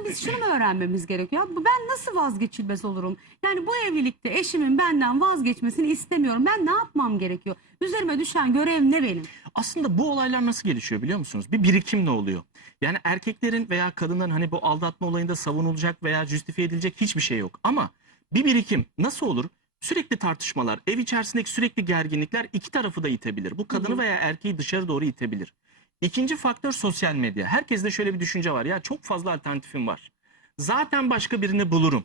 aslında biz şunu mu öğrenmemiz gerekiyor? Ya ben nasıl vazgeçilmez olurum? Yani bu evlilikte eşimin benden vazgeçmesini istemiyorum. Ben ne yapmam gerekiyor? Üzerime düşen görev ne benim? Aslında bu olaylar nasıl gelişiyor biliyor musunuz? Bir birikimle oluyor. Yani erkeklerin veya kadınların hani bu aldatma olayında savunulacak veya justifiye edilecek hiçbir şey yok. Ama bir birikim nasıl olur? Sürekli tartışmalar, ev içerisindeki sürekli gerginlikler iki tarafı da itebilir. Bu kadını veya erkeği dışarı doğru itebilir. İkinci faktör sosyal medya. Herkeste şöyle bir düşünce var. Ya çok fazla alternatifim var. Zaten başka birini bulurum.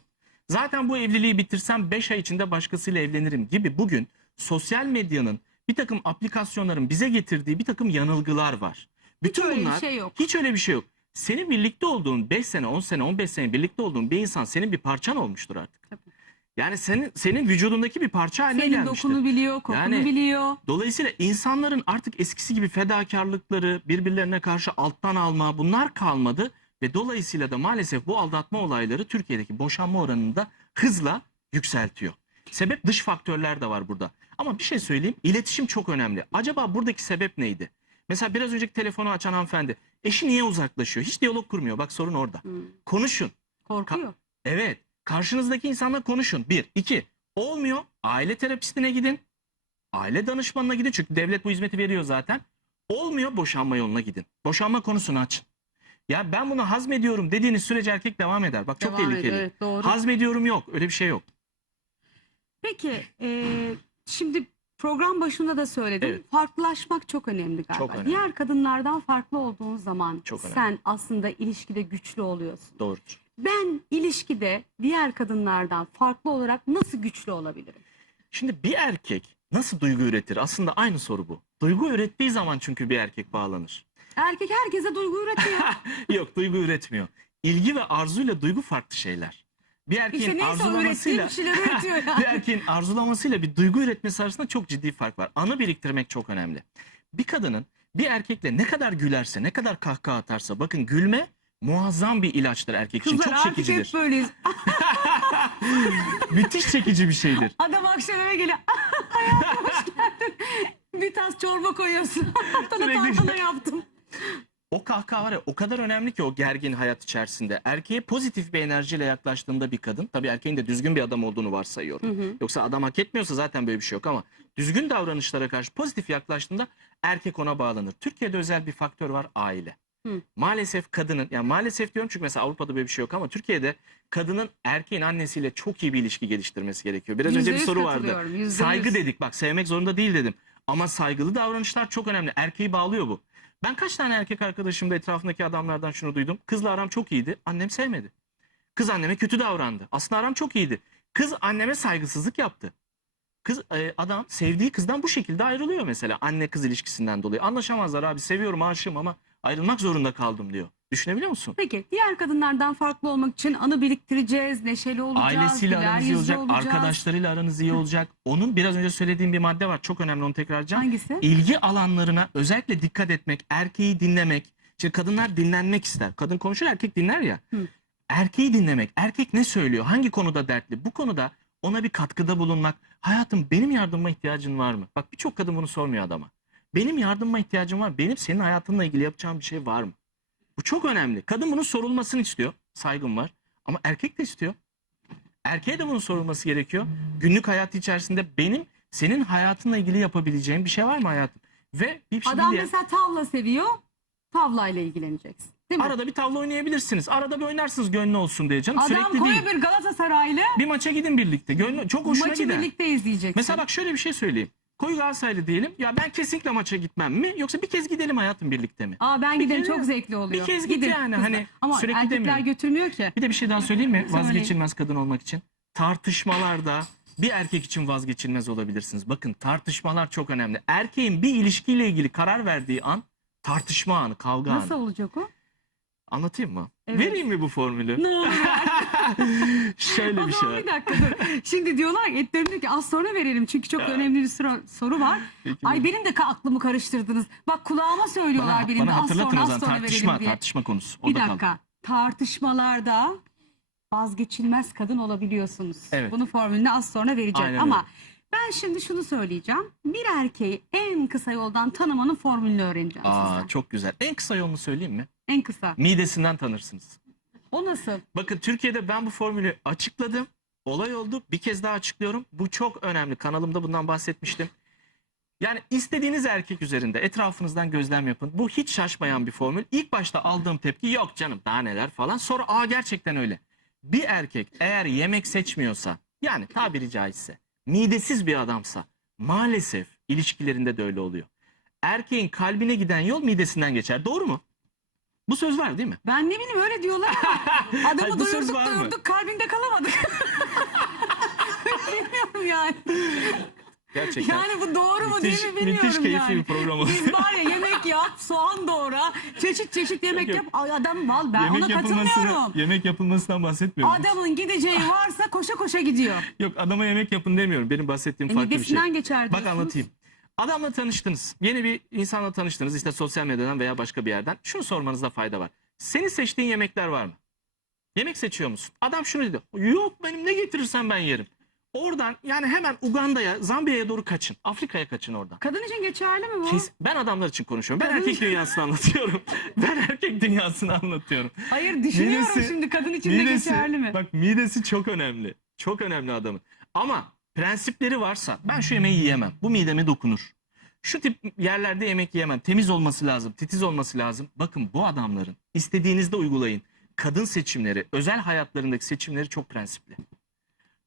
Zaten bu evliliği bitirsem 5 ay içinde başkasıyla evlenirim gibi bugün sosyal medyanın bir takım aplikasyonların bize getirdiği bir takım yanılgılar var. Bütün bir bunlar şey yok. hiç öyle bir şey yok. Senin birlikte olduğun 5 sene, 10 sene, 15 sene birlikte olduğun bir insan senin bir parçan olmuştur artık. Tabii. Yani senin senin vücudundaki bir parça haline Senin gelmiştir. dokunu biliyor, kokunu Yani- biliyor. Dolayısıyla insanların artık eskisi gibi fedakarlıkları, birbirlerine karşı alttan alma bunlar kalmadı ve dolayısıyla da maalesef bu aldatma olayları Türkiye'deki boşanma oranını da hızla yükseltiyor. Sebep dış faktörler de var burada. Ama bir şey söyleyeyim, iletişim çok önemli. Acaba buradaki sebep neydi? Mesela biraz önceki telefonu açan hanımefendi, eşi niye uzaklaşıyor? Hiç diyalog kurmuyor. Bak sorun orada. Hmm, Konuşun. korkuyor. Evet. Karşınızdaki insanla konuşun. Bir. iki. Olmuyor. Aile terapistine gidin. Aile danışmanına gidin. Çünkü devlet bu hizmeti veriyor zaten. Olmuyor. Boşanma yoluna gidin. Boşanma konusunu açın. Ya ben bunu hazmediyorum dediğiniz sürece erkek devam eder. Bak çok Devam ediyor, tehlikeli. Evet, doğru. Hazmediyorum yok. Öyle bir şey yok. Peki e, şimdi program başında da söyledim. Evet. Farklılaşmak çok önemli galiba. Çok önemli. Diğer kadınlardan farklı olduğun zaman Çok önemli. sen aslında ilişkide güçlü oluyorsun. Doğrudur. Ben ilişkide diğer kadınlardan farklı olarak nasıl güçlü olabilirim? Şimdi bir erkek nasıl duygu üretir? Aslında aynı soru bu. Duygu ürettiği zaman çünkü bir erkek bağlanır. Erkek herkese duygu üretiyor. Yok duygu üretmiyor. İlgi ve arzuyla duygu farklı şeyler. Bir erkeğin işte neyse o ürettiği arzulamasıyla bir şeyler üretiyor bir yani. erkeğin arzulamasıyla bir duygu üretmesi arasında çok ciddi fark var. Anı biriktirmek çok önemli. Bir kadının bir erkekle ne kadar gülerse, ne kadar kahkaha atarsa bakın gülme muazzam bir ilaçtır erkek için. Kızlar Çok artık çekicidir. hep böyleyiz. Müthiş çekici bir şeydir. Adam akşam eve geliyor. Hayatım hoş geldin. Bir tas çorba koyuyorsun. Haftada Sürekli- yaptım. O kahkaha var ya o kadar önemli ki o gergin hayat içerisinde. Erkeğe pozitif bir enerjiyle yaklaştığında bir kadın, tabii erkeğin de düzgün bir adam olduğunu varsayıyorum. Yoksa adam hak etmiyorsa zaten böyle bir şey yok ama düzgün davranışlara karşı pozitif yaklaştığında erkek ona bağlanır. Türkiye'de özel bir faktör var aile. Hı. Maalesef kadının yani maalesef diyorum çünkü mesela Avrupa'da böyle bir şey yok ama Türkiye'de kadının erkeğin annesiyle çok iyi bir ilişki geliştirmesi gerekiyor. Biraz önce bir soru vardı. Saygı dedik bak sevmek zorunda değil dedim. Ama saygılı davranışlar çok önemli. Erkeği bağlıyor bu. Ben kaç tane erkek arkadaşımda etrafındaki adamlardan şunu duydum. Kızla aram çok iyiydi. Annem sevmedi. Kız anneme kötü davrandı. Aslında aram çok iyiydi. Kız anneme saygısızlık yaptı. Kız e, adam sevdiği kızdan bu şekilde ayrılıyor mesela anne kız ilişkisinden dolayı. Anlaşamazlar abi seviyorum aşığım ama ayrılmak zorunda kaldım diyor. Düşünebiliyor musun? Peki diğer kadınlardan farklı olmak için anı biriktireceğiz, neşeli olacağız, Ailesiyle güler aranız iyi yüzlü olacak, olacağız. arkadaşlarıyla aranız iyi olacak. Onun biraz önce söylediğim bir madde var. Çok önemli onu tekrar edeceğim. Hangisi? İlgi alanlarına özellikle dikkat etmek, erkeği dinlemek. Şimdi kadınlar dinlenmek ister. Kadın konuşur, erkek dinler ya. Hı. Erkeği dinlemek, erkek ne söylüyor, hangi konuda dertli? Bu konuda ona bir katkıda bulunmak. Hayatım benim yardıma ihtiyacın var mı? Bak birçok kadın bunu sormuyor adama. Benim yardıma ihtiyacım var. Benim senin hayatınla ilgili yapacağım bir şey var mı? Bu çok önemli. Kadın bunun sorulmasını istiyor. Saygım var. Ama erkek de istiyor. Erkeğe de bunun sorulması gerekiyor. Günlük hayatı içerisinde benim senin hayatınla ilgili yapabileceğim bir şey var mı hayatım? Ve bir şey Adam diye mesela tavla seviyor, tavlayla ilgileneceksin. Değil mi? arada bir tavla oynayabilirsiniz. Arada bir oynarsınız gönlü olsun diye canım. Adam Sürekli koyu değil. bir Galatasaraylı Bir maça gidin birlikte. Gönlü çok hoşuna maçı gider. birlikte izleyeceksin. Mesela bak şöyle bir şey söyleyeyim. Koyu Galatasaraylı diyelim. Ya ben kesinlikle maça gitmem mi? Yoksa bir kez gidelim hayatım birlikte mi? Aa ben Bir giderim kere- çok zevkli oluyor. Bir kez git Gidin yani, kızlar. hani Ama sürekli erkekler demiyorum. götürmüyor ki. Bir de bir şey daha söyleyeyim mi? Söyleyin. Vazgeçilmez kadın olmak için. Tartışmalarda bir erkek için vazgeçilmez olabilirsiniz. Bakın tartışmalar çok önemli. Erkeğin bir ilişkiyle ilgili karar verdiği an tartışma anı, kavga anı. Nasıl olacak o? Anlatayım mı? Evet. Vereyim mi bu formülü? Ne olur Şöyle o bir şey bir dakika dur. Şimdi diyorlar ki etlerini ki az sonra verelim çünkü çok önemli bir soru, soru var. Peki, Ay benim de aklımı karıştırdınız. Bak kulağıma söylüyorlar bana, benim de bana az sonra az sonra tartışma, verelim diye. tartışma konusu. Bir Orada kaldı. dakika. Tartışmalarda vazgeçilmez kadın olabiliyorsunuz. Evet. Bunun formülünü az sonra vereceğim. Aynen Ama öyle. ben şimdi şunu söyleyeceğim. Bir erkeği en kısa yoldan tanımanın formülünü öğreneceğim Aa, sizden. çok güzel. En kısa yolunu söyleyeyim mi? En kısa. Midesinden tanırsınız. O nasıl? Bakın Türkiye'de ben bu formülü açıkladım. Olay oldu. Bir kez daha açıklıyorum. Bu çok önemli. Kanalımda bundan bahsetmiştim. Yani istediğiniz erkek üzerinde etrafınızdan gözlem yapın. Bu hiç şaşmayan bir formül. İlk başta aldığım tepki yok canım daha neler falan. Sonra aa gerçekten öyle. Bir erkek eğer yemek seçmiyorsa yani tabiri caizse midesiz bir adamsa maalesef ilişkilerinde de öyle oluyor. Erkeğin kalbine giden yol midesinden geçer. Doğru mu? Bu söz var değil mi? Ben ne bileyim öyle diyorlar ama Hayır, adamı bu söz doyurduk var mı? doyurduk kalbinde kalamadık. bilmiyorum yani. Gerçekten. Yani bu doğru mu Müthiş- değil mi bilmiyorum müthiş keyifli yani. bir program oldu. Biz var ya yemek yap, soğan doğra, çeşit çeşit yemek Yok, yap. Ay adam val ben ona katılmıyorum. yemek yapılmasından bahsetmiyorum. Adamın gideceği varsa koşa koşa gidiyor. Yok adama yemek yapın demiyorum. Benim bahsettiğim E, farklı bir şey. midesinden geçer Bak diyorsunuz. anlatayım. Adamla tanıştınız. Yeni bir insanla tanıştınız. işte sosyal medyadan veya başka bir yerden. Şunu sormanızda fayda var. Senin seçtiğin yemekler var mı? Yemek seçiyor musun? Adam şunu dedi. Yok benim ne getirirsen ben yerim. Oradan yani hemen Uganda'ya, Zambiya'ya doğru kaçın. Afrika'ya kaçın oradan. Kadın için geçerli mi bu? Kes- ben adamlar için konuşuyorum. Ben Kadın- erkek dünyasını anlatıyorum. ben erkek dünyasını anlatıyorum. Hayır düşünüyorum Midesi- şimdi kadın için de geçerli mi? Bak midesi çok önemli. Çok önemli adamın. Ama prensipleri varsa ben şu yemeği yiyemem. Bu mideme dokunur. Şu tip yerlerde yemek yiyemem. Temiz olması lazım. Titiz olması lazım. Bakın bu adamların istediğinizde uygulayın. Kadın seçimleri, özel hayatlarındaki seçimleri çok prensipli.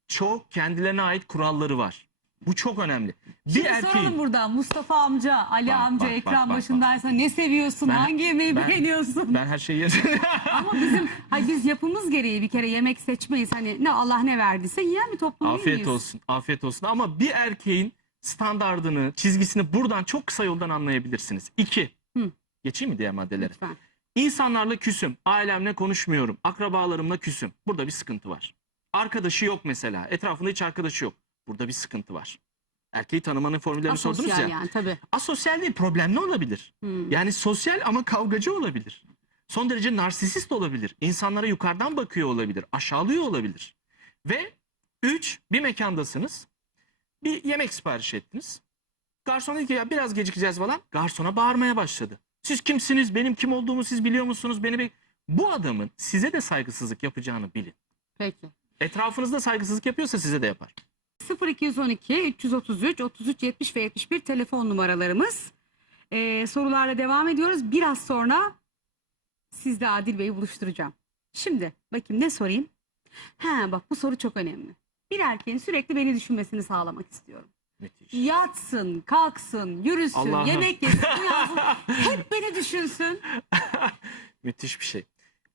Çok kendilerine ait kuralları var. Bu çok önemli. Bir Şimdi erkeğin soralım buradan Mustafa amca, Ali Bak, amca bak, ekran bak, bak, başındaysa ne seviyorsun, Ben- hangi yemeği ben- beğeniyorsun? ben her şeyi yerim. Ama bizim hay biz yapımız gereği bir kere yemek seçmeyiz. Hani ne Allah ne verdiyse yiyen bir toplum Afiyet miyiz? olsun, afiyet olsun. Ama bir erkeğin standardını, çizgisini buradan çok kısa yoldan anlayabilirsiniz. İki, Hı. geçeyim mi diğer maddelere? Lütfen. İnsanlarla küsüm, ailemle konuşmuyorum, akrabalarımla küsüm. Burada bir sıkıntı var. Arkadaşı yok mesela, etrafında hiç arkadaşı yok. Burada bir sıkıntı var. Erkeği tanımanın formüllerini sordunuz Asosyal ya. yani tabii. Asosyal değil, problemli olabilir. Hmm. Yani sosyal ama kavgacı olabilir. Son derece narsisist olabilir. İnsanlara yukarıdan bakıyor olabilir. Aşağılıyor olabilir. Ve üç, bir mekandasınız. Bir yemek sipariş ettiniz. Garson dedi ki ya biraz gecikeceğiz falan. Garsona bağırmaya başladı. Siz kimsiniz? Benim kim olduğumu siz biliyor musunuz? Beni be- Bu adamın size de saygısızlık yapacağını bilin. Peki. Etrafınızda saygısızlık yapıyorsa size de yapar. 0212 333 33 70 ve 71 telefon numaralarımız. Ee, sorularla devam ediyoruz. Biraz sonra sizle Adil Bey'i buluşturacağım. Şimdi bakayım ne sorayım? Ha bak bu soru çok önemli. Bir erkeğin sürekli beni düşünmesini sağlamak istiyorum. Müthiş. Yatsın, kalksın, yürüsün, Allah'ım. yemek yesin, uyansın. Hep beni düşünsün. Müthiş bir şey.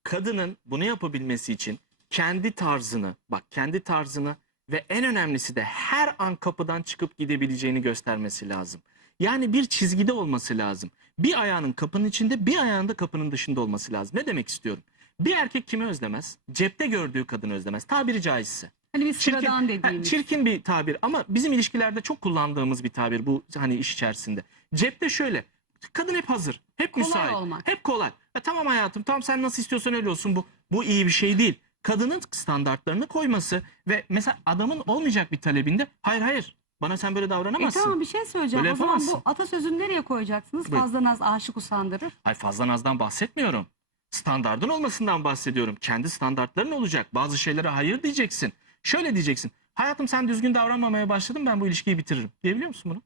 Kadının bunu yapabilmesi için kendi tarzını, bak kendi tarzını ve en önemlisi de her an kapıdan çıkıp gidebileceğini göstermesi lazım. Yani bir çizgide olması lazım. Bir ayağının kapının içinde, bir ayağının da kapının dışında olması lazım. Ne demek istiyorum? Bir erkek kimi özlemez? Cepte gördüğü kadını özlemez. Tabiri caizse. Hani bir Çirkin, sıradan ha, dediğimiz. çirkin bir tabir ama bizim ilişkilerde çok kullandığımız bir tabir bu hani iş içerisinde. Cepte şöyle. Kadın hep hazır. Hep Kolay müsait. olmak. Hep kolay. E, tamam hayatım tamam sen nasıl istiyorsan öyle olsun bu. Bu iyi bir şey değil. Kadının standartlarını koyması ve mesela adamın olmayacak bir talebinde hayır hayır bana sen böyle E davranamazsın. tamam bir şey söyleyeceğim. Böyle o zaman bu atasözünü nereye koyacaksınız? Buyur. Fazla naz aşık usandırır. Hayır fazla nazdan bahsetmiyorum. Standardın olmasından bahsediyorum. Kendi standartların olacak. Bazı şeylere hayır diyeceksin. Şöyle diyeceksin. Hayatım sen düzgün davranmamaya başladın ben bu ilişkiyi bitiririm. Diyebiliyor musun bunu?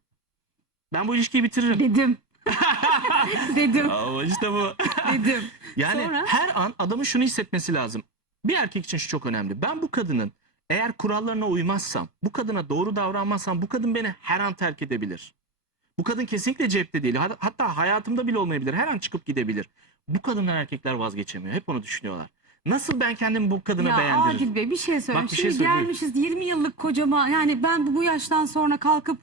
Ben bu ilişkiyi bitiririm. Dedim. dedim. Aa, işte bu. dedim. Yani Sonra? her an adamın şunu hissetmesi lazım. Bir erkek için şu çok önemli. Ben bu kadının eğer kurallarına uymazsam, bu kadına doğru davranmazsam bu kadın beni her an terk edebilir. Bu kadın kesinlikle cepte değil. Hat- Hatta hayatımda bile olmayabilir. Her an çıkıp gidebilir. Bu kadından erkekler vazgeçemiyor. Hep onu düşünüyorlar. Nasıl ben kendimi bu kadına Ya beğendiririm? Adil Bey bir şey söyle. Bak bir Şimdi şey söyle, buyur. gelmişiz 20 yıllık kocama yani ben bu, yaştan sonra kalkıp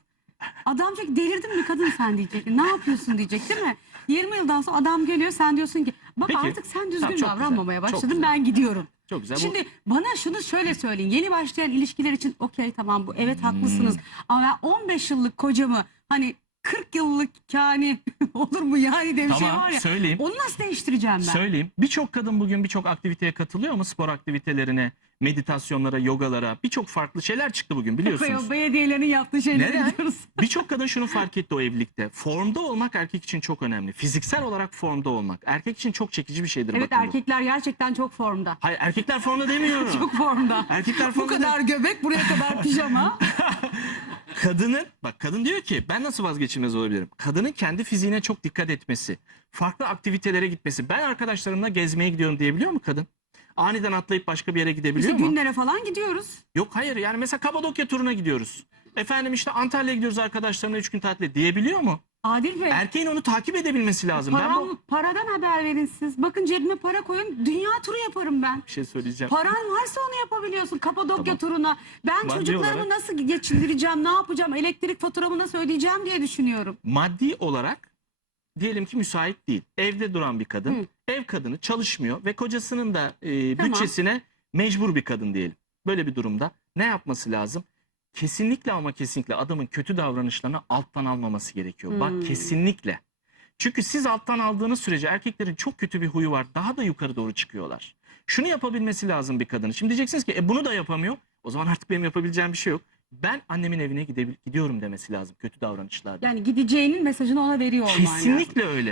adam diyecek delirdin mi kadın sen diyecek. Ne yapıyorsun diyecek değil mi? 20 yıldan sonra adam geliyor sen diyorsun ki bak Peki. artık sen düzgün Tamam, davranmamaya güzel, başladın ben gidiyorum. Çok güzel. Bu- Şimdi bana şunu şöyle söyleyin. Yeni başlayan ilişkiler için okey tamam bu evet haklısınız. Hmm. Ama ben 15 yıllık kocamı hani 40 yıllık yani olur mu yani diye bir şey var ya. söyleyeyim. Onu nasıl değiştireceğim ben? Söyleyeyim. Birçok kadın bugün birçok aktiviteye katılıyor mu? Spor aktivitelerine, meditasyonlara, yogalara. Birçok farklı şeyler çıktı bugün biliyorsunuz. Belediyelerin yaptığı şeyleri Neden? biliyoruz. Birçok kadın şunu fark etti o evlilikte. Formda olmak erkek için çok önemli. Fiziksel olarak formda olmak. Erkek için çok çekici bir şeydir Evet bakın bu. erkekler gerçekten çok formda. Hayır erkekler formda demiyorum. Çok formda. Erkekler Bu formda kadar göbek buraya kadar pijama. Kadının bak kadın diyor ki ben nasıl vazgeçilmez olabilirim? Kadının kendi fiziğine çok dikkat etmesi, farklı aktivitelere gitmesi. Ben arkadaşlarımla gezmeye gidiyorum diyebiliyor mu kadın? Aniden atlayıp başka bir yere gidebiliyor İşte mu? günlere falan gidiyoruz. Yok hayır yani mesela Kapadokya turuna gidiyoruz. Efendim işte Antalya'ya gidiyoruz arkadaşlarımla 3 gün tatile diyebiliyor mu? Adil Bey. Erkeğin onu takip edebilmesi lazım. Ben Param, bu paradan haber verin siz. Bakın cebime para koyun. Dünya turu yaparım ben. bir şey söyleyeceğim. Paran varsa onu yapabiliyorsun Kapadokya Tamam. turuna. Ben Maddi çocuklarımı olarak- nasıl geçindireceğim, ne yapacağım, elektrik faturamı nasıl ödeyeceğim diye düşünüyorum. Maddi olarak diyelim ki müsait değil. Evde duran bir kadın. Hı. Ev kadını çalışmıyor ve kocasının da e, Tamam. bütçesine mecbur bir kadın diyelim. Böyle bir durumda ne yapması lazım? Kesinlikle ama kesinlikle adamın kötü davranışlarını alttan almaması gerekiyor. Hmm. Bak kesinlikle. Çünkü siz alttan aldığınız sürece erkeklerin çok kötü bir huyu var. Daha da yukarı doğru çıkıyorlar. Şunu yapabilmesi lazım bir kadının. Şimdi diyeceksiniz ki e, bunu da yapamıyor. O zaman artık benim yapabileceğim bir şey yok. Ben annemin evine gidebil- gidiyorum demesi lazım kötü davranışlarda. Yani gideceğinin mesajını ona veriyor olman lazım. Kesinlikle öyle.